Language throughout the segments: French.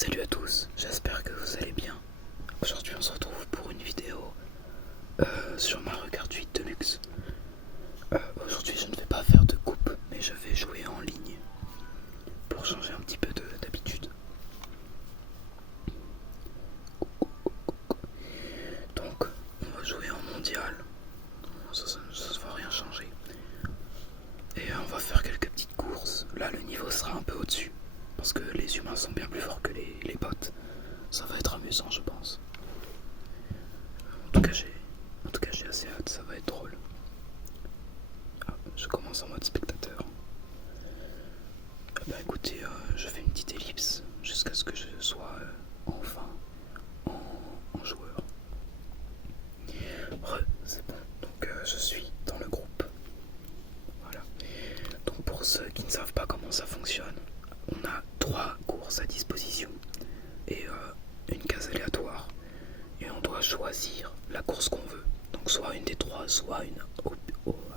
Salut à tous, j'espère que vous allez bien. Aujourd'hui on se retrouve pour une vidéo sur Mario Kart 8 Deluxe. Aujourd'hui je ne vais pas faire de coupe, mais je vais jouer en ligne pour changer un petit peu d'habitude. Donc on va jouer en mondial, ça ne va rien changer. Et on va faire quelques petites courses. Là le niveau sera un peu au-dessus, parce que les humains sont bien plus forts que les bots. Ça va être amusant je pense. En tout cas j'ai assez hâte, ça va être drôle. Ah, je commence en mode spectateur. Bah écoutez, je fais une petite ellipse jusqu'à ce que je sois enfin en joueur. C'est bon, donc je suis dans le groupe. Voilà. Donc pour ceux qui ne savent pas comment ça fonctionne, on a 3 courses à disposition et une case aléatoire. Et on doit choisir la course qu'on veut. Donc soit une des 3, soit une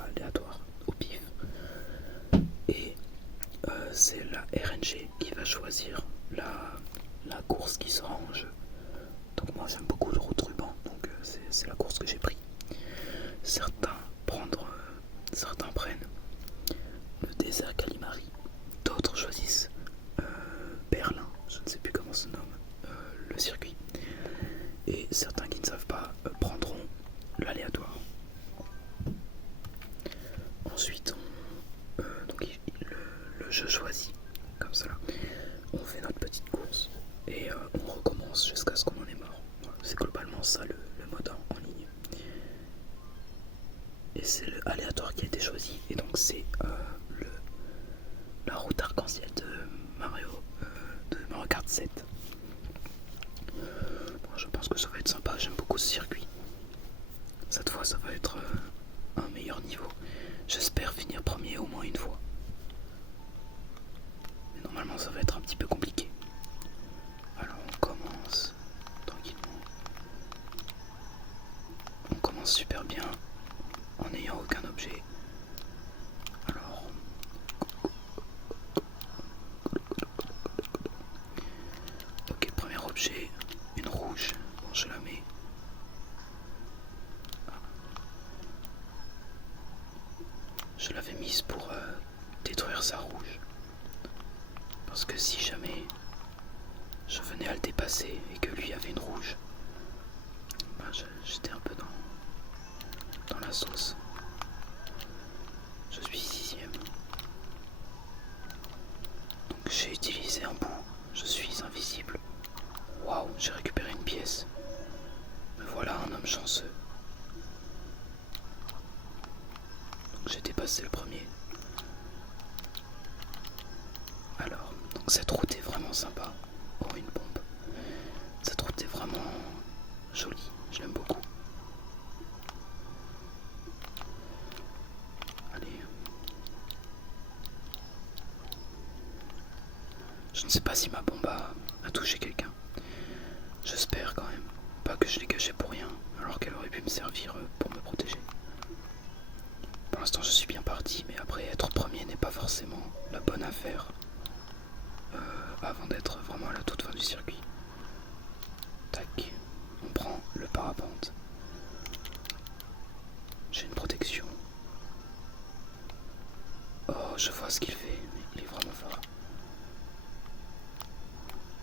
aléatoire, au pif. Et c'est la RNG qui va choisir la course qui sera en jeu. Donc moi j'aime beaucoup le route ruban, donc c'est la course que j'ai pris. Certains prennent le désert Calimari, d'autres choisissent Berlin, je ne sais plus comment se nomme le circuit. Et certains qui ne savent pas prendront l'aléatoire. Ensuite, donc le jeu choisit, comme cela. On fait notre petite course et on recommence jusqu'à ce qu'on en est mort. Voilà, c'est globalement ça le mode en ligne. Et c'est le aléatoire qui a été choisi. Et donc c'est la route arc-en-ciel de Mario Kart 7. Bon, je pense que ça va être sympa, j'aime beaucoup ce circuit. Cette fois ça va être un meilleur niveau. J'espère finir premier au moins une fois. Mais normalement ça va être un petit peu compliqué. Alors on commence tranquillement. On commence super bien en n'ayant aucun objet. Alors ok, premier objet, une rouge. Bon, je la mets. Je l'avais mise pour détruire sa rouge. Parce que si jamais je venais à le dépasser et que lui avait une rouge, bah j'étais un peu dans la sauce. Je suis 6ème. Donc j'ai utilisé un bout. Je suis invisible. Waouh, j'ai récupéré une pièce. Me voilà un homme chanceux. Donc j'ai dépassé le premier. Alors, donc cette route est vraiment sympa. Oh, une bombe. Cette route est vraiment jolie. Je l'aime beaucoup. Allez. Je ne sais pas si ma bombe a touché quelqu'un. J'espère quand même. Pas que je l'ai cachée pour rien, alors qu'elle aurait pu me servir pour me protéger. Pour l'instant je suis bien parti, mais après être premier n'est pas forcément la bonne affaire avant d'être vraiment à la toute fin du circuit. Tac, on prend le parapente. J'ai une protection. Oh, je vois ce qu'il fait, il est vraiment fort.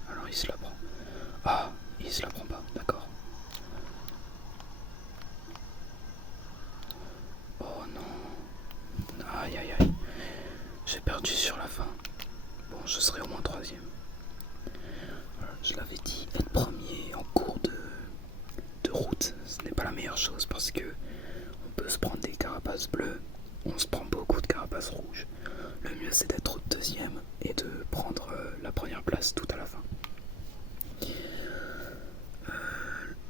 Alors il se la prend. Ah, il se la prend pas, d'accord. Oh non. Aïe aïe aïe. J'ai perdu sur la fin. Bon, je serai au moins 3ème. Je l'avais dit, être premier en cours de route, ce n'est pas la meilleure chose parce que on peut se prendre des carapaces bleues, on se prend beaucoup de carapaces rouges. Le mieux c'est d'être 2ème et de prendre la première place tout à la fin.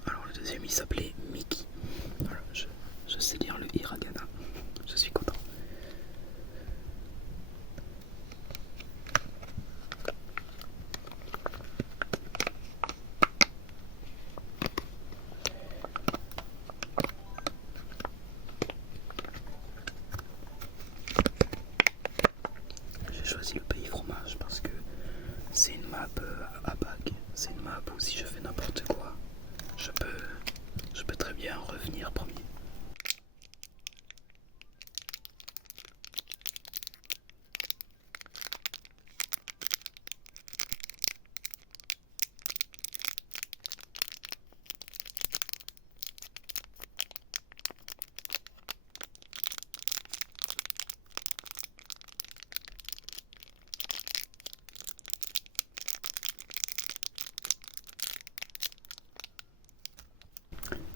Alors le 2ème il s'appelait Mickey. Voilà, je sais lire le hiragana. Je suis content. J'ai choisi le pays fromage parce que c'est une map à bague. c'est une map où si je fais n'importe quoi, je peux, je peux très bien revenir premier.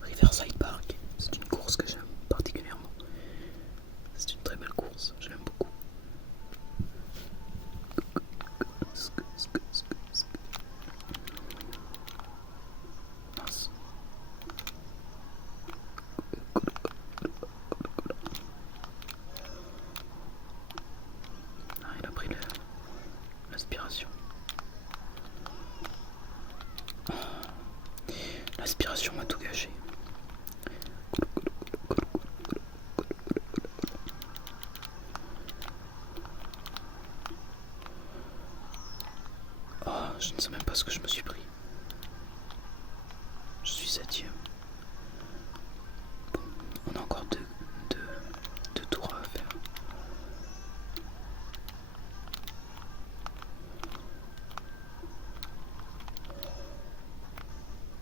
Riverside Park, c'est une course que j'aime particulièrement. C'est une très belle course, je l'aime beaucoup. Mince. Ah, il a pris l'aspiration. L'aspiration m'a tout gâché. Oh, je ne sais même pas ce que je me suis pris. Je suis 7ème. Bon, on a encore deux tours à faire.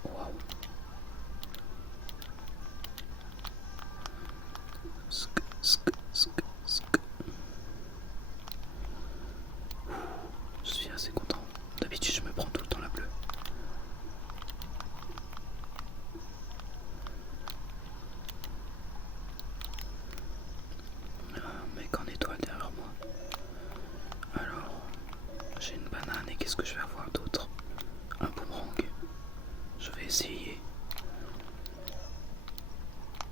Waouh. Je suis assez content. D'habitude, je me prends tout le temps la bleue. Un mec en étoile derrière moi. Alors, j'ai une banane et qu'est-ce que je vais avoir d'autre? Un boomerang. Je vais essayer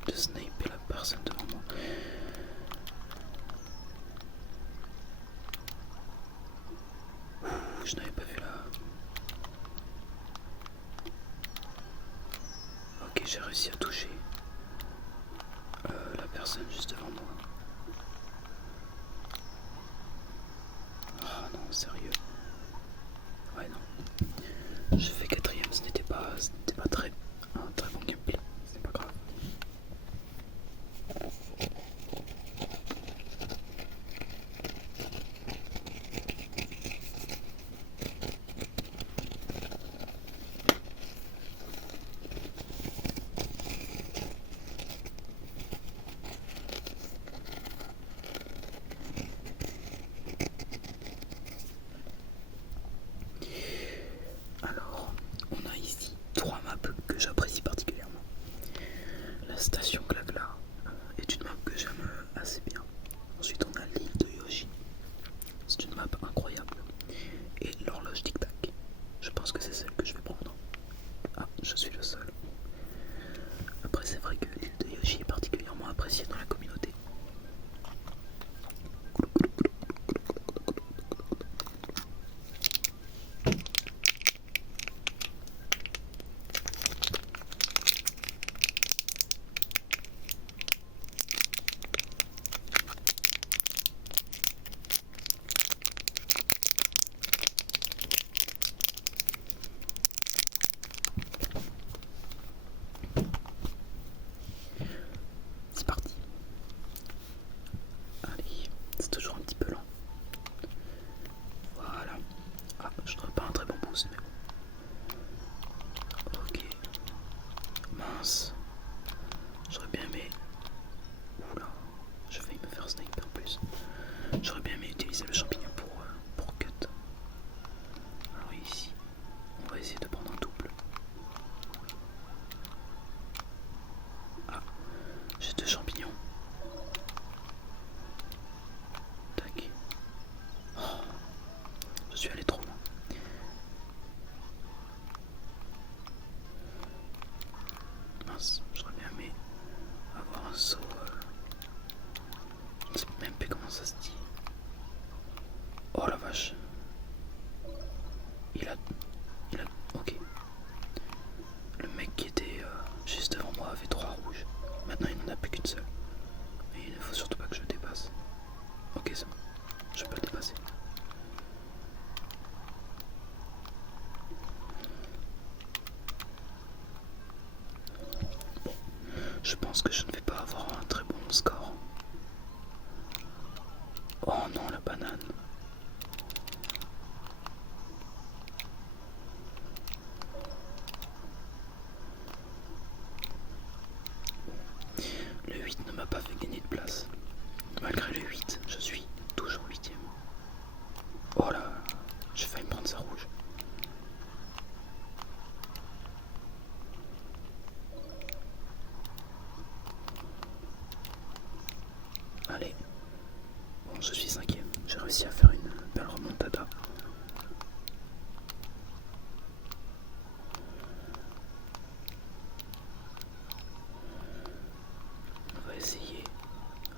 de sniper la personne devant moi. Ouh, je n'avais pas vu là. Ok, j'ai réussi à toucher la personne juste devant moi. Ah non, sérieux. Ouais, non. J'ai fait 4ème, ce n'était pas un très bon gameplay. C'est pas grave. pense que je ne vais pas avoir un très bon score. Oh non, la banane. Le 8 ne m'a pas fait gagner de place. Malgré le 8, je suis toujours 8ème. Oh là, j'ai failli me prendre sa rouge. Allez, bon, je suis 5ème. J'ai réussi à faire une belle remontada. On va essayer.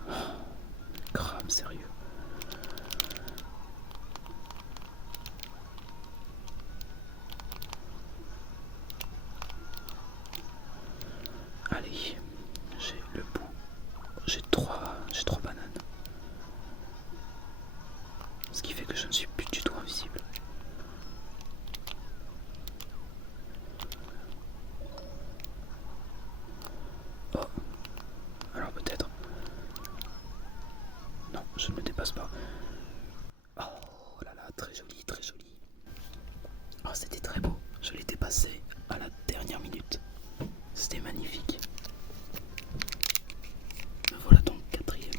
Oh, crame, sérieux. Allez, j'ai le bout. J'ai trois bananes. Ce qui fait que je ne suis plus du tout invisible. Oh, alors peut-être. Non, je ne me dépasse pas. Oh là là, très joli, très joli. Oh, c'était très beau. Je l'ai dépassé à la dernière minute. C'était magnifique. Me voilà donc 4ème.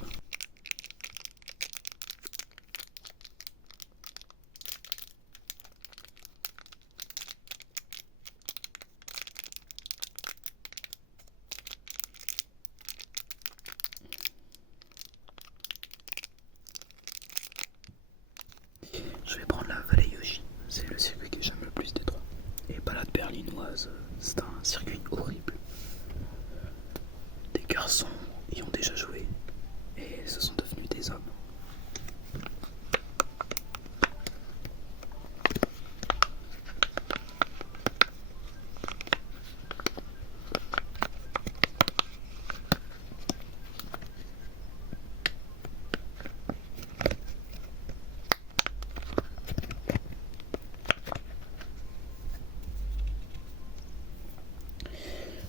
Je vais prendre la vallée Yoshi. C'est le circuit que j'aime le plus des trois. Et balade berlinoise, c'est un circuit horrible. Des garçons y ont déjà joué et se sont devenus des hommes.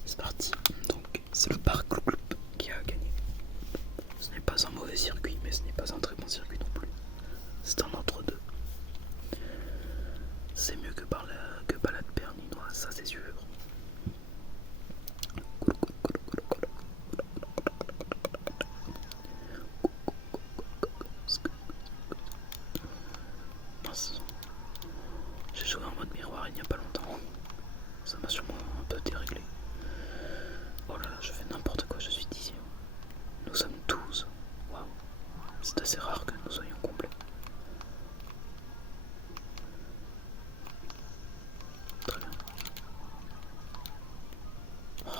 C'est parti. Donc, c'est le parc Clou Clou qui a gagné. Ce n'est pas un mauvais circuit, mais ce n'est pas un très bon circuit non plus. C'est un entre-deux. C'est mieux que balade berlinoise, ça c'est sûr. Mince. J'ai joué en mode miroir il n'y a pas longtemps. Ça m'a sûrement un peu déréglé. Oh là là, je fais n'importe quoi, je suis 10ème. Nous sommes 12. Waouh. C'est assez rare que nous soyons complets. Très bien. Oh.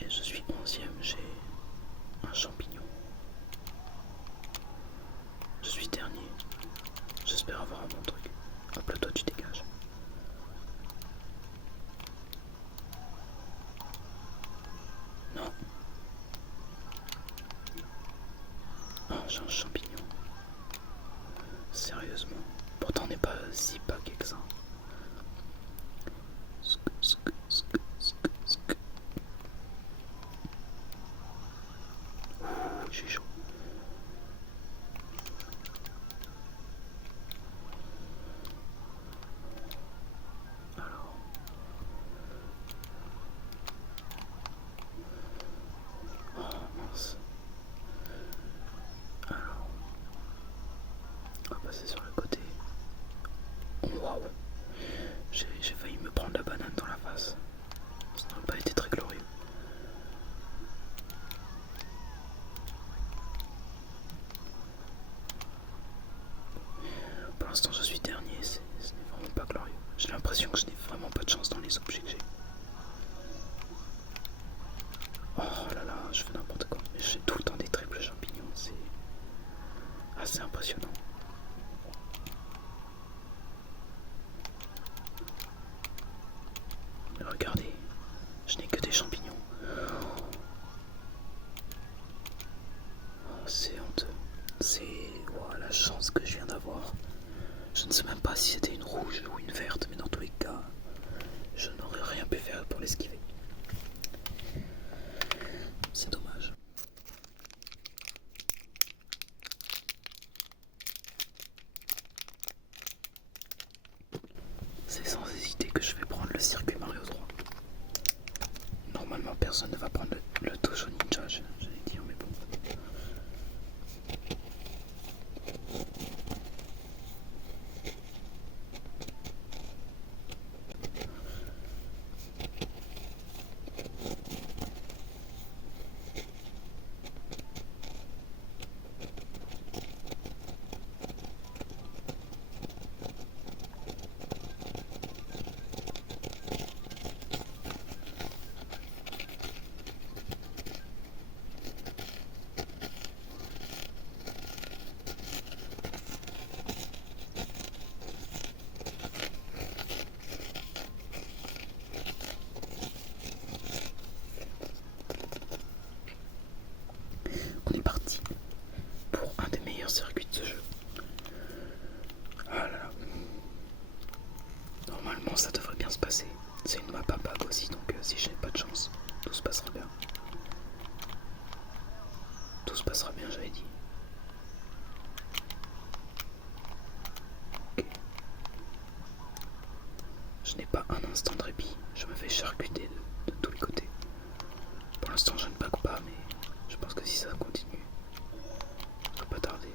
Et je suis 11ème, j'ai un champignon. Je suis dernier. J'espère avoir un bon truc. Hop là, toi tu dégages. Non. Oh, j'ai un champignon. Sérieusement. Pourtant on n'est pas si paquet que ça. Ouh, j'ai chaud. Alors. Oh mince. Alors. On va passer sur le côté. Waouh. J'ai failli me prendre la banane dans la face. Ça n'a pas été très glorieux. Pour l'instant je suis dernier, ce n'est vraiment pas glorieux. J'ai l'impression que je n'ai vraiment pas de chance dans les objets que j'ai. Oh là là, je fais n'importe quoi. Mais j'ai tout le temps des triples champignons, c'est assez impressionnant. Mais regardez, je n'ai que des champignons. Oh, c'est honteux. C'est la chance que je viens d'avoir. Je ne sais même pas si c'était une rouge ou une verte, mais dans tous les cas, je n'aurais rien pu faire pour l'esquiver. circuit Mario 3. Normalement, personne ne va prendre le Tosho Ninja, j'allais dire, mais bon. On est parti pour un des meilleurs circuits de ce jeu. Ah là là. Normalement ça devrait bien se passer. C'est une map à bague aussi, donc si je n'ai pas de chance, tout se passera bien. Tout se passera bien, j'avais dit. Ok. Je n'ai pas un instant de répit, je me fais charcuter de tous les côtés. Pour l'instant je ne bague pas, mais je pense que si ça continue, ça va pas tarder.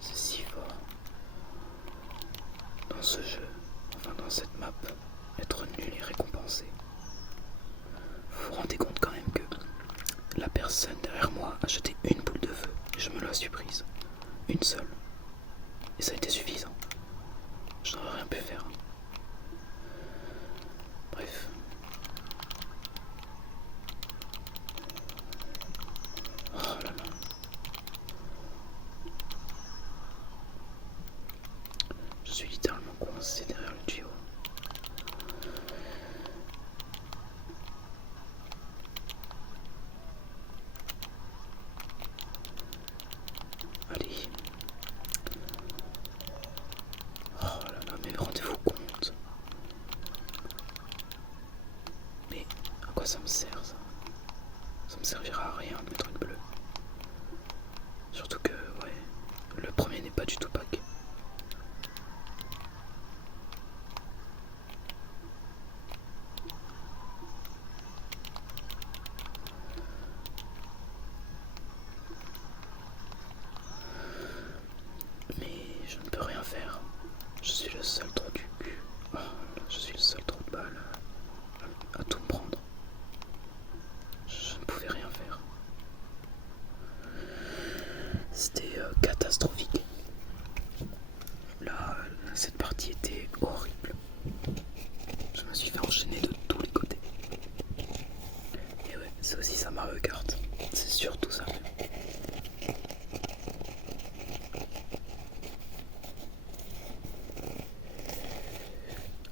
C'est si fort. Dans ce jeu, enfin dans cette map, être nul est récompensé. Vous vous rendez compte quand même que la personne derrière moi a jeté une boule de feu et je me la suis prise. Une seule. Et ça a été suffisant. Je n'aurais rien pu faire. Bref. Oh là là. Je suis littéralement coincé derrière le tuyau. Allez. Oh là là, mais rendez-vous compte. Mais à quoi ça me sert ça? Ça me servira à rien de mettre une bleue. Surtout que, ouais, le premier n'est pas du tout pack. Mais je ne peux rien faire. Je suis le seul trou du cul. Oh, je suis le seul trou de balle à tout me prendre. Je ne pouvais rien faire. C'était catastrophique. Là, cette partie était horrible. Je me suis fait enchaîner de tous les côtés. Et ouais, c'est aussi ça Mario Kart. C'est surtout ça.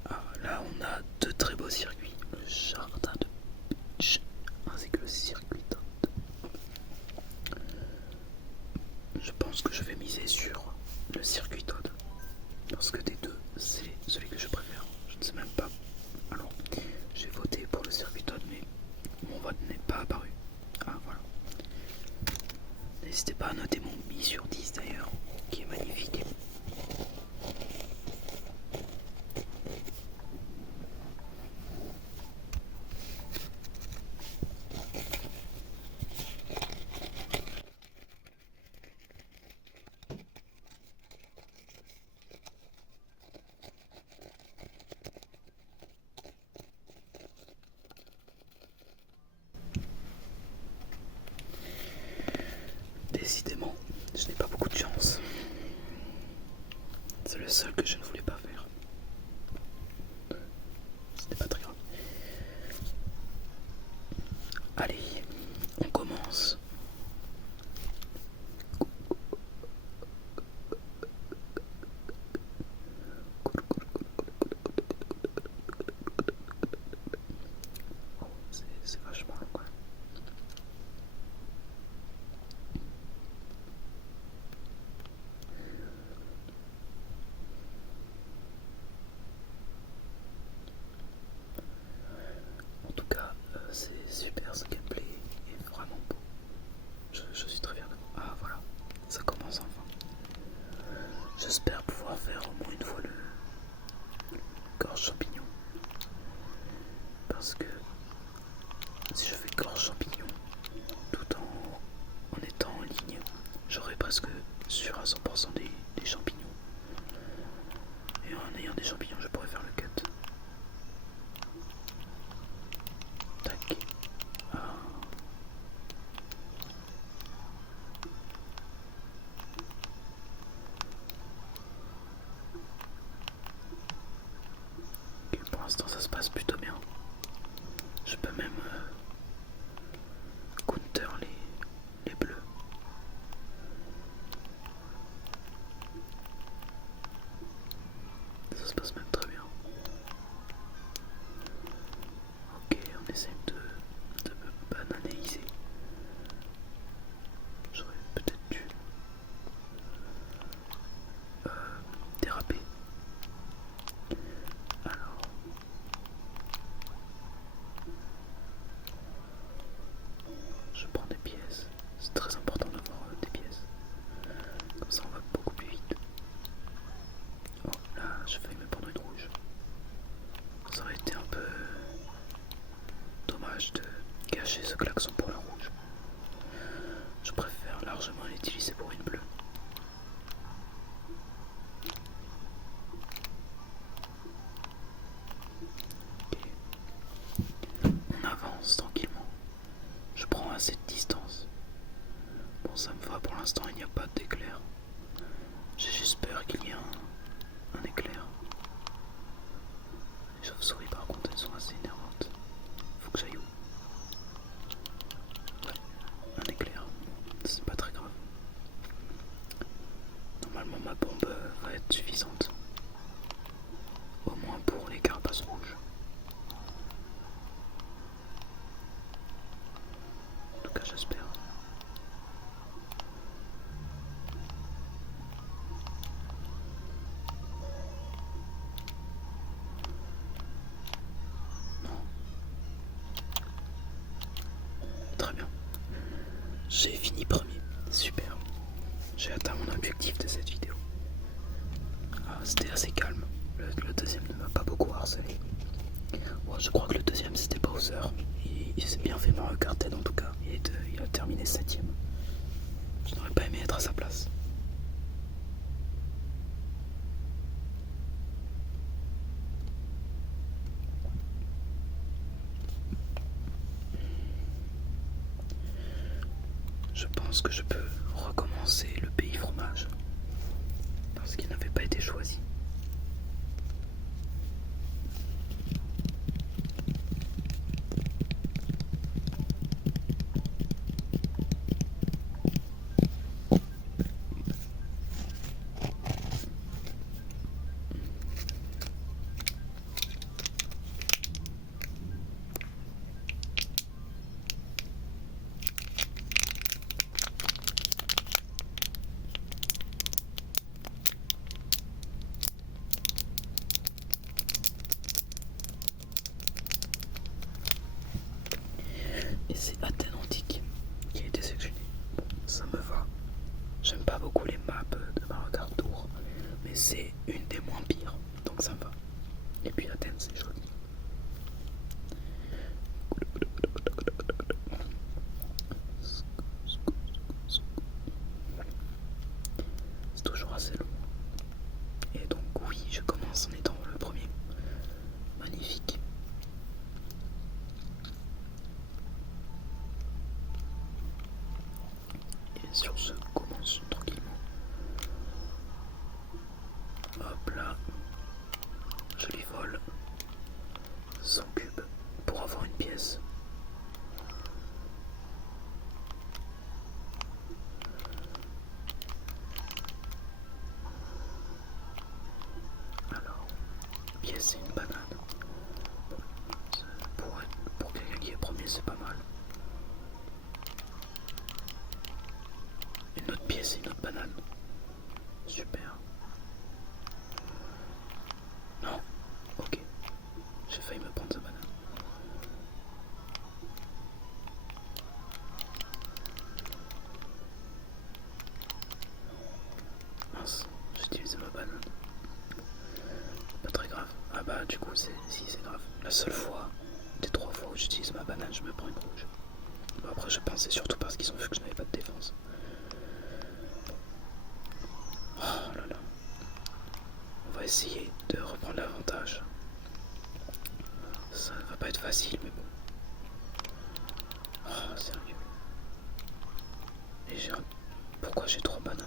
Ah, là, on a deux très beaux circuits. Le jardin de Peach ainsi que le circuit Toad. Je pense que je vais miser sur le circuit Toad. Parce que des deux, c'est celui que je préfère. Je ne sais même pas. Alors, j'ai voté pour le circuit Toad, mais mon vote n'est pas apparu. Ah, voilà. N'hésitez pas à noter mon mi sur 10 d'ailleurs, qui est magnifique. Décidément, je n'ai pas beaucoup de chance. c'est très important d'avoir des pièces. Comme ça on va beaucoup plus vite. Oh là, j'ai failli me prendre une rouge. Ça aurait été un peu dommage de gâcher ce klaxon pour la rouge. Je préfère largement l'utiliser pour une bleue. Ok. On avance tranquillement. Je prends assez de distance. Bon, ça me va pour l'instant, il n'y a pas d'éclair. J'ai juste peur qu'il y ait un éclair. Les chauves-souris par contre elles sont assez énervantes. Faut que j'aille où? Ouais, un éclair. C'est pas très grave. Normalement ma bombe va être suffisante. Au moins pour les carapaces rouges. En tout cas j'espère. Très bien. J'ai fini premier. Super. J'ai atteint mon objectif de cette vidéo. Ah, c'était assez calme. Le deuxième ne m'a pas beaucoup harcelé. Bon, je crois que le deuxième c'était Bowser. Il s'est bien fait Mario Kart en tout cas. Il a terminé 7ème. Je n'aurais pas aimé être à sa place. Je pense que je peux recommencer le pays fromage parce qu'il n'avait pas été choisi. Et c'est Athènes Antique qui a été sélectionné. Bon, ça me va. J'aime pas beaucoup les maps de Mario Kart Tour, mais c'est une des moins pires, donc ça me va. Et puis Athènes, c'est joli. C'est toujours assez long. Et donc oui, je commence en étant le premier. Magnifique. Et sur ce, commençons tranquillement. Hop là. Je lui vole 100 cubes pour avoir une pièce. Alors, pièce et une banane. Pour quelqu'un qui est premier, c'est pas mal. Une autre pièce et une autre banane. Super. Non. Ok. J'ai failli me prendre sa banane. Mince, j'ai utilisé ma banane. Pas très grave. Ah bah du coup si c'est grave. La seule fois, des 3 fois où j'utilise ma banane, je me prends une rouge. Bon, après je pensais surtout parce qu'ils ont vu que je n'avais pas de défense. Oh là là. On va essayer de reprendre l'avantage. Ça ne va pas être facile mais bon. Oh sérieux. Et pourquoi j'ai 3 bananes?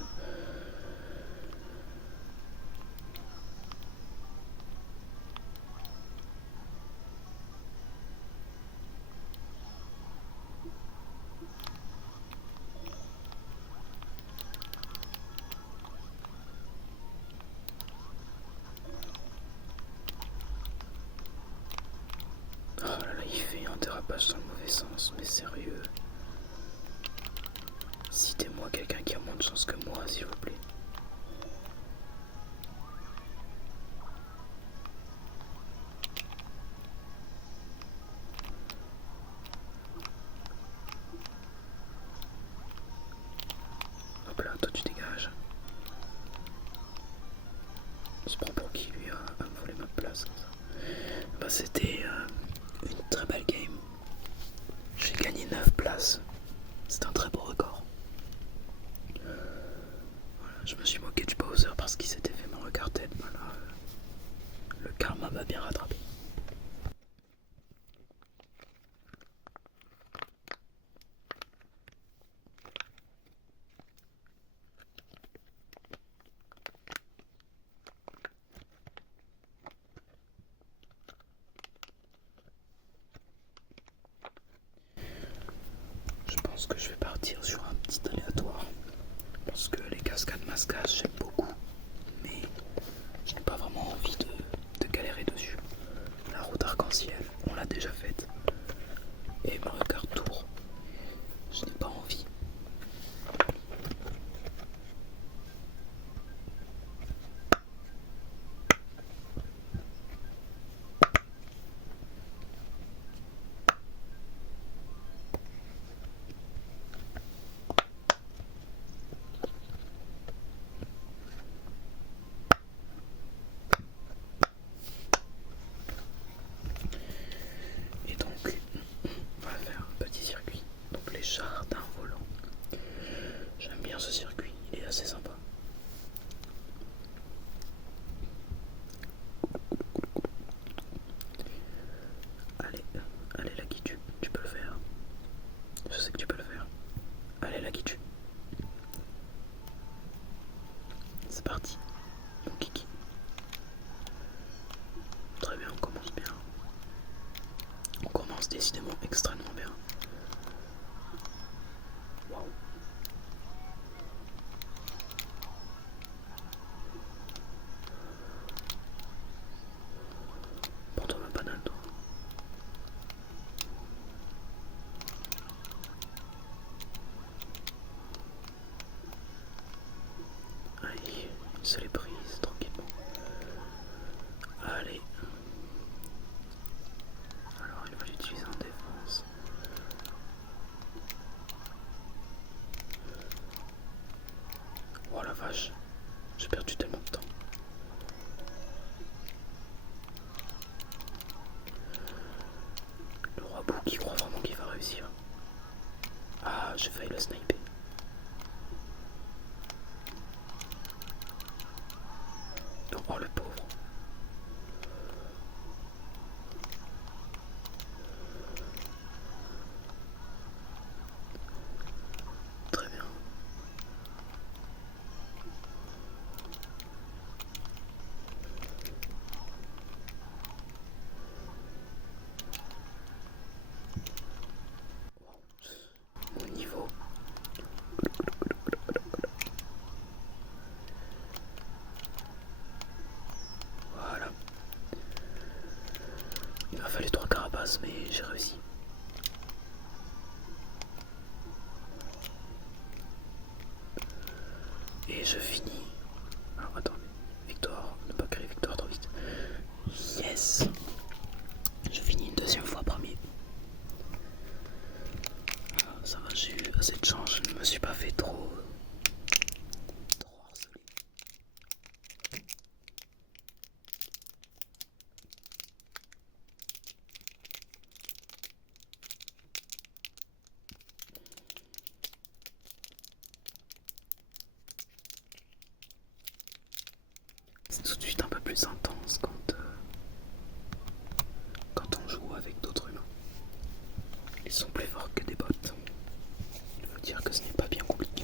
Oh là là, il fait un dérapage dans le mauvais sens, mais sérieux. Citez-moi quelqu'un qui a moins de chance que moi, s'il vous plaît. pense que je vais partir sur un petit aléatoire. Parce que les cascades masquages j'aime beaucoup. Mais je n'ai pas vraiment envie de galérer dessus. La route arc-en-ciel, on l'a déjà faite. Et me regarde tour, je n'ai pas envie. Et donc, on va faire un petit circuit. Donc les jardins volants. J'aime bien ce circuit, il est assez sympa. Allez, allez Lucky, tu peux le faire. Je sais que tu peux le faire. Allez Lucky, c'est parti, mon kiki. Très bien, on commence bien. On commence décidément extrêmement bien. Waouh. Prends-toi ma banane, toi. Allez, se les prise tranquillement. Allez. Alors il va l'utiliser en défense. Oh la vache, j'ai perdu tellement de temps. Le roi Bou qui croit vraiment qu'il va réussir. Ah, j'ai failli le sniper. Oh le pauvre. Très bien. Mon niveau. Voilà. Il m'a fallu 3 carapaces, mais j'ai réussi. Et je finis. Alors attends, victoire, ne pas créer victoire trop vite. Yes. Je finis une deuxième fois premier. Ah, ça va, j'ai eu assez de chance, je ne me suis pas fait trop harceler. C'est tout de suite un peu plus intense quand on joue avec d'autres humains. Ils sont plus forts que des bots. Il faut dire que ce n'est pas bien compliqué.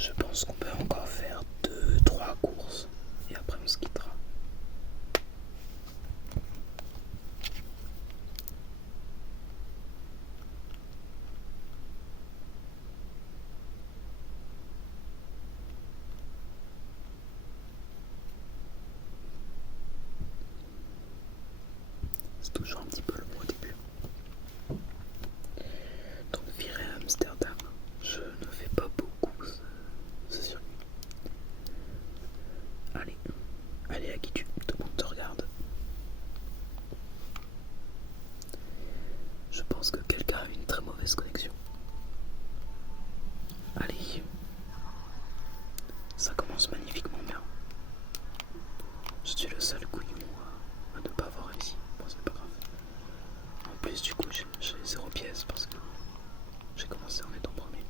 Je pense qu'on peut encore faire 2-3 courses et après on se quittera. C'est toujours un petit peu long au début. Donc virer à Amsterdam, je ne fais pas beaucoup ce circuit. Allez, allez à qui tout le monde te regarde. Je pense que quelqu'un a une très mauvaise connexion. Allez, ça commence magnifiquement bien. Je suis le seul couillon à ne pas avoir réussi. Bon, c'est pas grave. J'ai commencé en étant premier.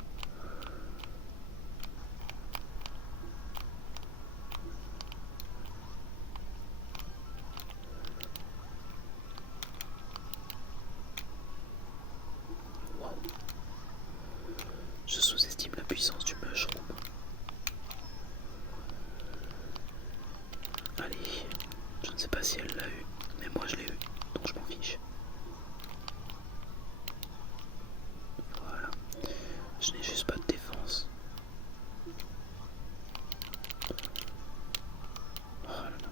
Wow. Je sous-estime la puissance du mushroom. Allez, je ne sais pas si elle l'a eu, mais moi je l'ai eu, donc je m'en fiche. Voilà, je n'ai juste pas de défense. Oh là là.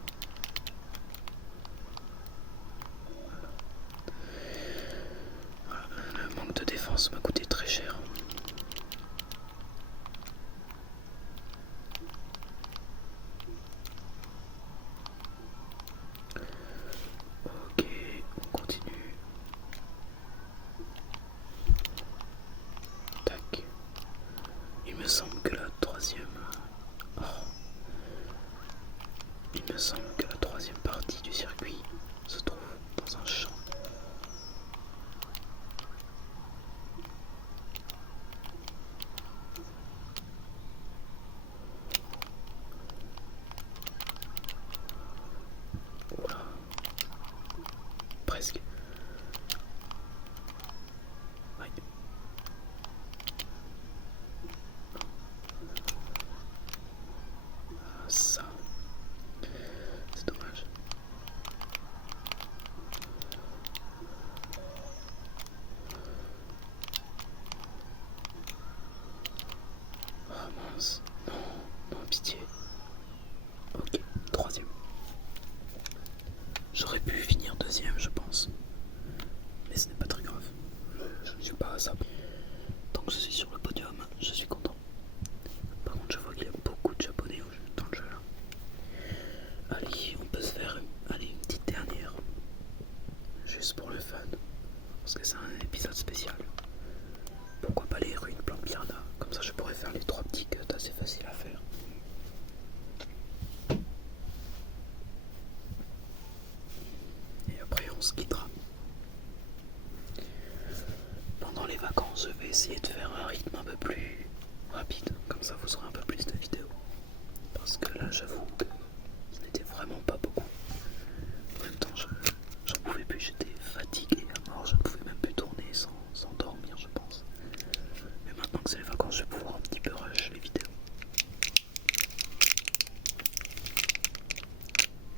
Voilà. Le manque de défense m'a coûté très cher. Ok, on continue. Tac. Il me semble que la troisième... Oh. Il me semble que la troisième partie du circuit se trouve dans un champ. Oula. Presque. Ouais. Ah, ça. C'est dommage. Ah mince. Non, non, pitié. Ok, troisième. J'aurais pu finir deuxième, je pense. Mais ce n'est pas très grave. Je ne suis pas à ça. Tant que je suis sur le podium, je suis content. Par contre, je vois qu'il y a beaucoup de japonais dans le jeu là. Allez, on peut se faire une petite dernière. Juste pour le fun. Parce que c'est un épisode spécial. Pourquoi pas les ruines Plan Piranha? Comme ça, je pourrais faire les 3 petits cuts assez faciles à faire. Et après, on se quittera. Pendant les vacances, je vais essayer de faire un rythme un peu plus rapide. Comme ça, vous aurez un peu plus de vidéos. Parce que là, j'avoue que ce n'était vraiment pas beaucoup. En même temps, j'en pouvais plus, j'étais fatigué à mort, je ne pouvais même plus tourner sans dormir, je pense. Mais maintenant que c'est les vacances, je vais pouvoir un petit peu rush les vidéos.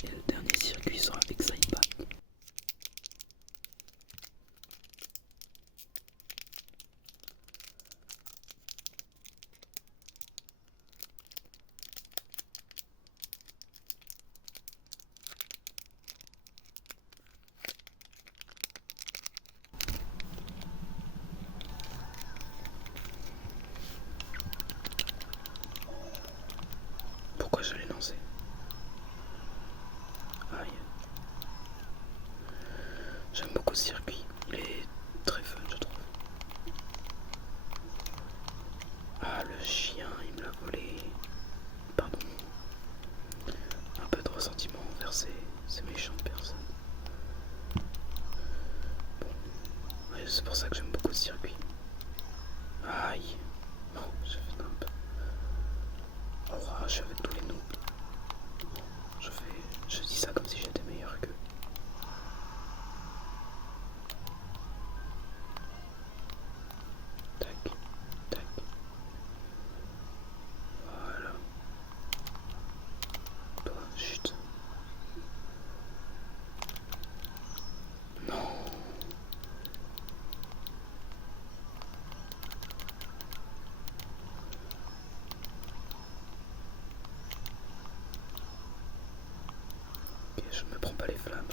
Et le dernier circuit sera Excite Bike. Pourquoi je l'ai lancé? Aïe. J'aime beaucoup ce circuit, il est très fun je trouve. Ah, le chien, il me l'a volé. Pardon. Un peu de ressentiment envers ces méchantes personnes. Bon, ouais, c'est pour ça que j'aime beaucoup ce circuit. Aïe. Non, j'ai fait un peu. Oh, je suis avec tous les noobs. Je dis ça comme si j'étais meilleur qu'eux. Tac, tac. Voilà. Toi, chut. Non. Ok, je ne me prends pas les flammes.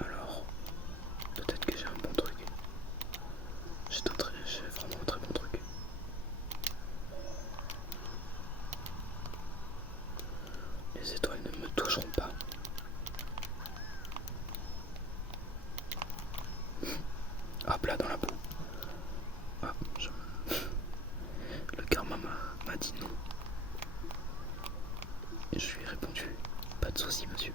Alors, peut-être que j'ai un bon truc. J'ai vraiment un très bon truc. Les étoiles ne me toucheront pas. Hop là, dans la boue. Ah, le karma m'a dit non. Et je lui ai répondu, pas de soucis monsieur.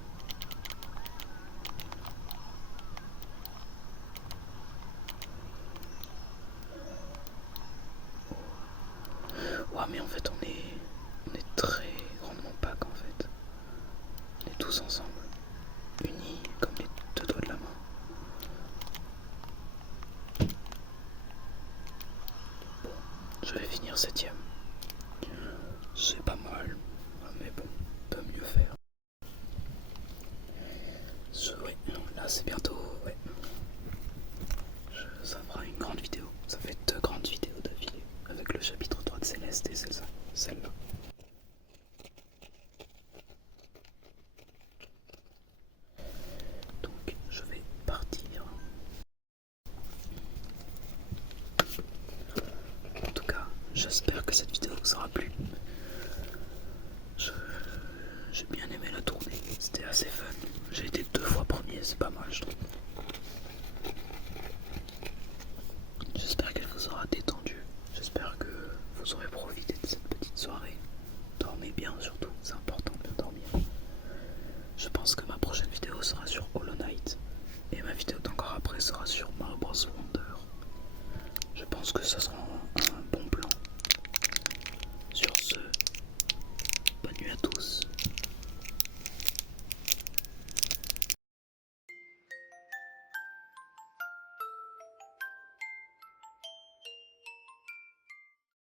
7ème. C'est pas mal, mais bon, peut mieux faire. Ouais, là c'est bientôt, ouais. Ça fera une grande vidéo. Ça fait 2 grandes vidéos d'affilée avec le chapitre 3 de Céleste et celle-là. Donc je vais partir. En tout cas, j'espère que cette vidéo vous aura plu.